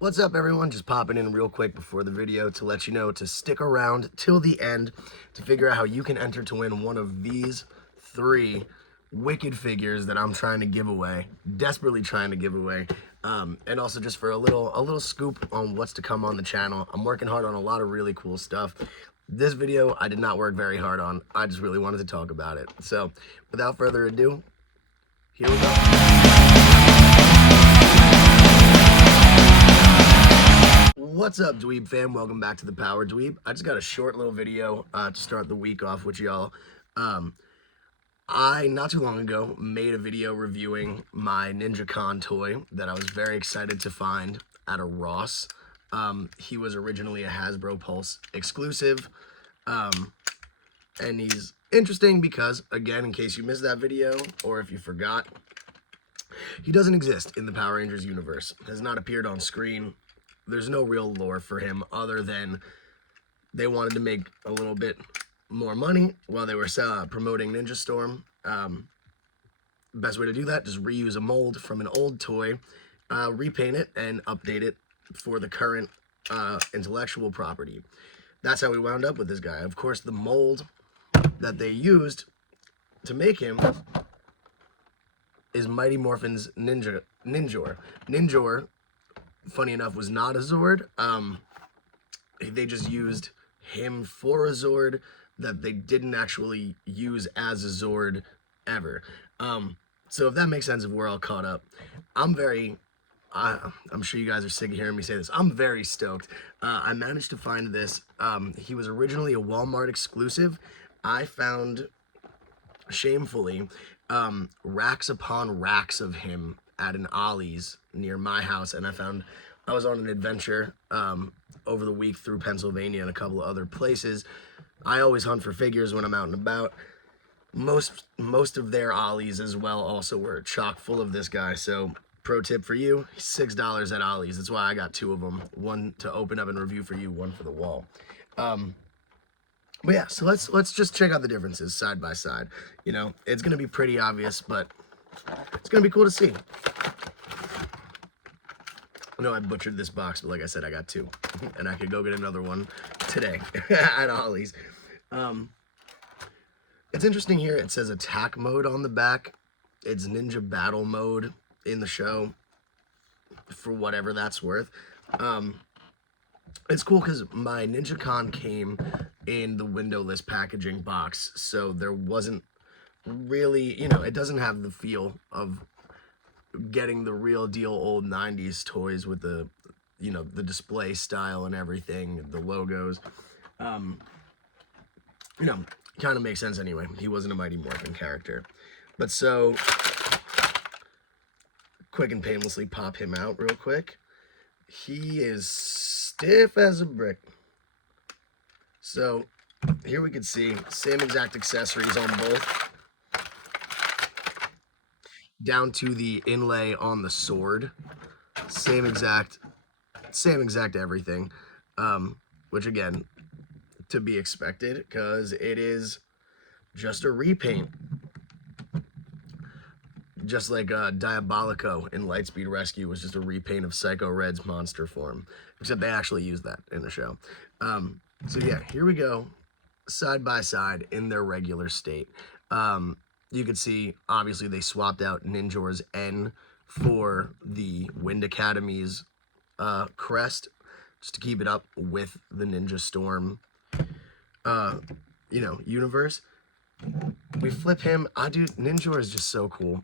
What's up, everyone? Just popping in real quick before the video to let you know to stick around till the end to figure out how you can enter to win one of these three wicked figures that I'm trying to give away, desperately trying to give away. And also just for a little scoop on what's to come on the channel. I'm working hard on a lot of really cool stuff. This video I did not work very hard on. I just really wanted to talk about it. So without further ado, here we go. What's up, Dweeb fam? Welcome back to the Power Dweeb. I just got a short little video to start the week off with y'all. I, not too long ago, made a video reviewing my Ninjakon toy that I was very excited to find at a Ross. He was originally a Hasbro Pulse exclusive, and he's interesting because, again, in case you missed that video, or if you forgot, he doesn't exist in the Power Rangers universe, has not appeared on screen. There's no real lore for him other than they wanted to make a little bit more money while they were promoting Ninja Storm. Best way to do that, just reuse a mold from an old toy, repaint it, and update it for the current intellectual property. That's how we wound up with this guy. Of course, the mold that they used to make him is Mighty Morphin's Ninjor. Ninjor, funny enough, was not a Zord. They just used him for a Zord that they didn't actually use as a Zord ever. So if that makes sense, if we're all caught up, I'm sure you guys are sick of hearing me say this. I'm very stoked. I managed to find this. He was originally a Walmart exclusive. I found, shamefully, racks upon racks of him at an Ollie's near my house, and I was on an adventure over the week through Pennsylvania and a couple of other places. I always hunt for figures when I'm out and about. Most of their Ollie's as well also were chock full of this guy. So pro tip for you, $6 at Ollie's. That's why I got two of them, one to open up and review for you, one for the wall. But yeah, so let's just check out the differences side by side. You know, it's gonna be pretty obvious, but it's gonna be cool to see. I know I butchered this box, but like I said, I got two, and I could go get another one today at Ollie's. It's interesting here. It says attack mode on the back. It's ninja battle mode in the show, for whatever that's worth. It's cool because my Ninjakon came in the windowless packaging box, so there wasn't really, it doesn't have the feel of getting the real deal old 90s toys with the, the display style and everything, the logos. Kind of makes sense anyway. He wasn't a Mighty Morphin character. But so, quick and painlessly pop him out real quick. He is stiff as a brick. So, here we can see same exact accessories on both, down to the inlay on the sword. Same exact everything, which again, to be expected, because it is just a repaint. Just like Diabolico in Lightspeed Rescue was just a repaint of Psycho Red's monster form, except they actually used that in the show. So yeah, here we go, side by side in their regular state. You can see, obviously, they swapped out Ninjor's N for the Wind Academy's crest, just to keep it up with the Ninja Storm, universe. We flip him. Ninjor is just so cool.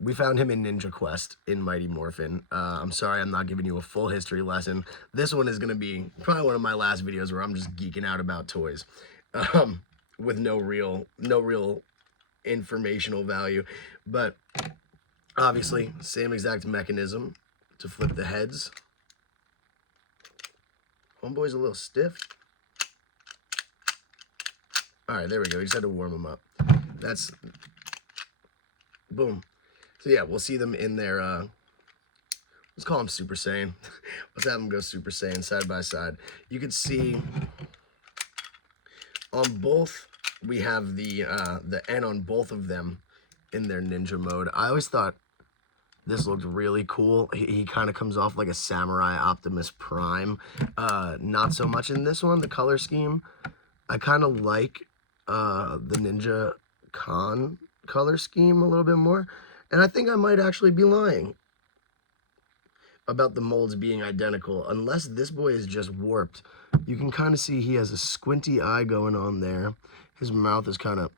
We found him in Ninja Quest in Mighty Morphin. I'm sorry I'm not giving you a full history lesson. This one is going to be probably one of my last videos where I'm just geeking out about toys, with no real informational value. But obviously, same exact mechanism to flip the heads. Homeboy's a little stiff. All right, there we go. We just had to warm them up. That's boom. So yeah, we'll see them in their, let's call them Super Saiyan. Let's have them go Super Saiyan side by side. You can see on both, we have the N on both of them in their ninja mode. I always thought This looked really cool. He kind of comes off like a Samurai Optimus Prime. Not so much in this one, the color scheme. I kind of like the Ninjakon color scheme a little bit more. And I think I might actually be lying about the molds being identical, unless this boy is just warped. You can kind of see he has a squinty eye going on there. His mouth is kind of,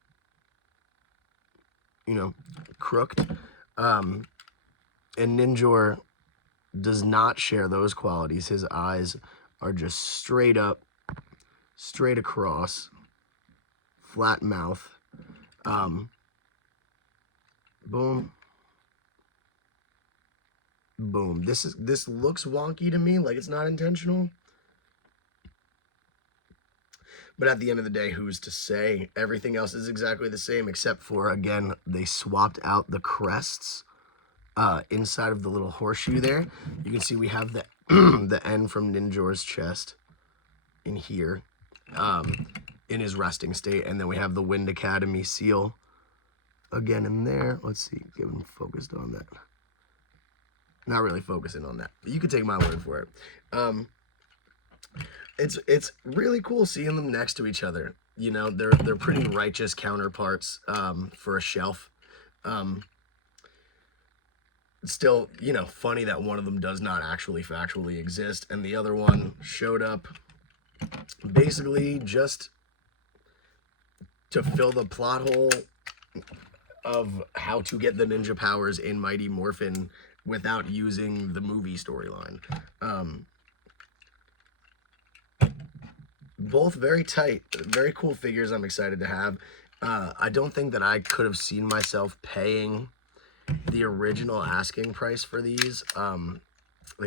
you know, crooked. And Ninjor does not share those qualities. His eyes are just straight up, straight across, flat mouth. Boom. Boom. This looks wonky to me, like it's not intentional. But at the end of the day, who's to say? Everything else is exactly the same, except for, again, they swapped out the crests inside of the little horseshoe there. You can see we have the the N from Ninjor's chest in here, in his resting state, and then we have the Wind Academy seal again in there. Let's see, get him focused on that. Not really focusing on that, but you can take my word for it. It's really cool seeing them next to each other. You know, they're pretty righteous counterparts for a shelf. Still, you know, funny that one of them does not actually factually exist, and the other one showed up basically just to fill the plot hole of how to get the ninja powers in Mighty Morphin without using the movie storyline. Both very tight, very cool figures I'm excited to have. I don't think that I could have seen myself paying the original asking price for these. I think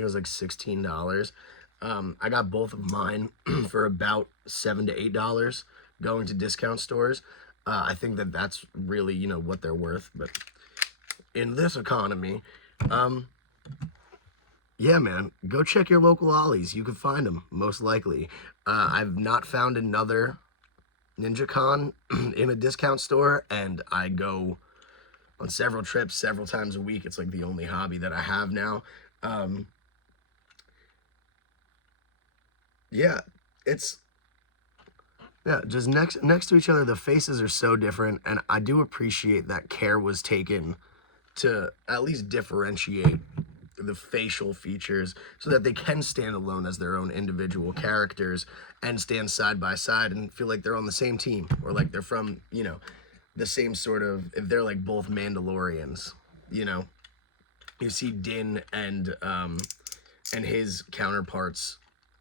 it was like $16. I got both of mine for about $7 to $8 going to discount stores. I think that that's really, you know, what they're worth. But in this economy, yeah, man, go check your local Ollies. You can find them, most likely. I've not found another Ninjakon in a discount store, and I go on several trips, several times a week. It's like the only hobby that I have now. Yeah, just next to each other. The faces are so different, and I do appreciate that care was taken to at least differentiate the facial features so that they can stand alone as their own individual characters and stand side by side and feel like they're on the same team, or like they're from, you know, the same sort of, if they're like both Mandalorians, you know. You see Din and his counterparts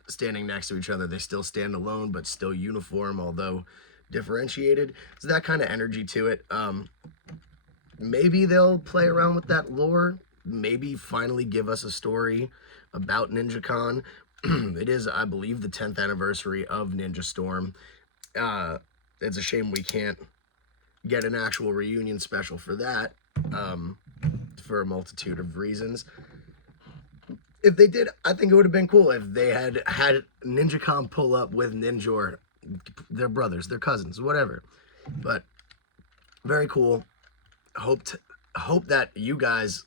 standing next to each other. They still stand alone, but still uniform, although differentiated. So that kind of energy to it. Maybe they'll play around with that lore. Maybe finally give us a story about Ninjakon. It is, I believe, the 10th anniversary of Ninja Storm. It's a shame we can't get an actual reunion special for that, for a multitude of reasons. If they did, I think it would have been cool if they had Ninjakon pull up with Ninjor. They're brothers, they're cousins, whatever. But very cool. Hope that you guys,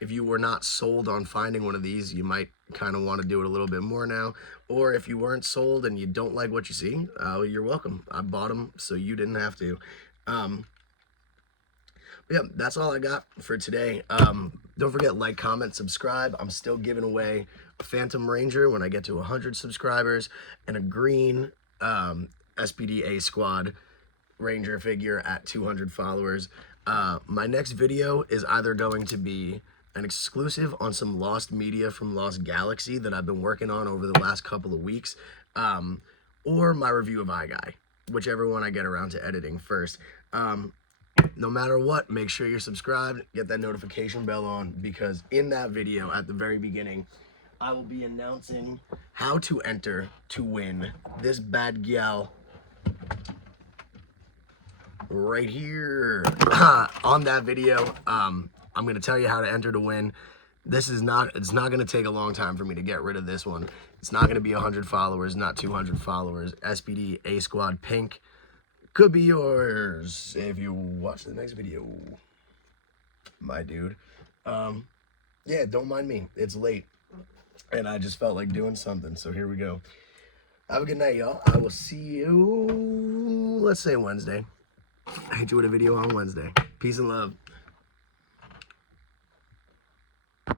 if you were not sold on finding one of these, you might kind of want to do it a little bit more now. Or if you weren't sold and you don't like what you see, you're welcome. I bought them so you didn't have to. Yeah, that's all I got for today. Don't forget, like, comment, subscribe. I'm still giving away a Phantom Ranger when I get to 100 subscribers, and a green SPDA Squad Ranger figure at 200 followers. My next video is either going to be an exclusive on some Lost media from Lost Galaxy that I've been working on over the last couple of weeks, or my review of iGuy, whichever one I get around to editing first. No matter what, make sure you're subscribed, get that notification bell on, because in that video at the very beginning, I will be announcing how to enter to win this bad gal right here. On that video, I'm going to tell you how to enter to win. It's not going to take a long time for me to get rid of this one. It's not going to be 100 followers, not 200 followers. SPD A Squad Pink could be yours if you watch the next video, my dude. Yeah, don't mind me. It's late. And I just felt like doing something. So here we go. Have a good night, y'all. I will see you, let's say Wednesday. I hit you with a video on Wednesday. Peace and love.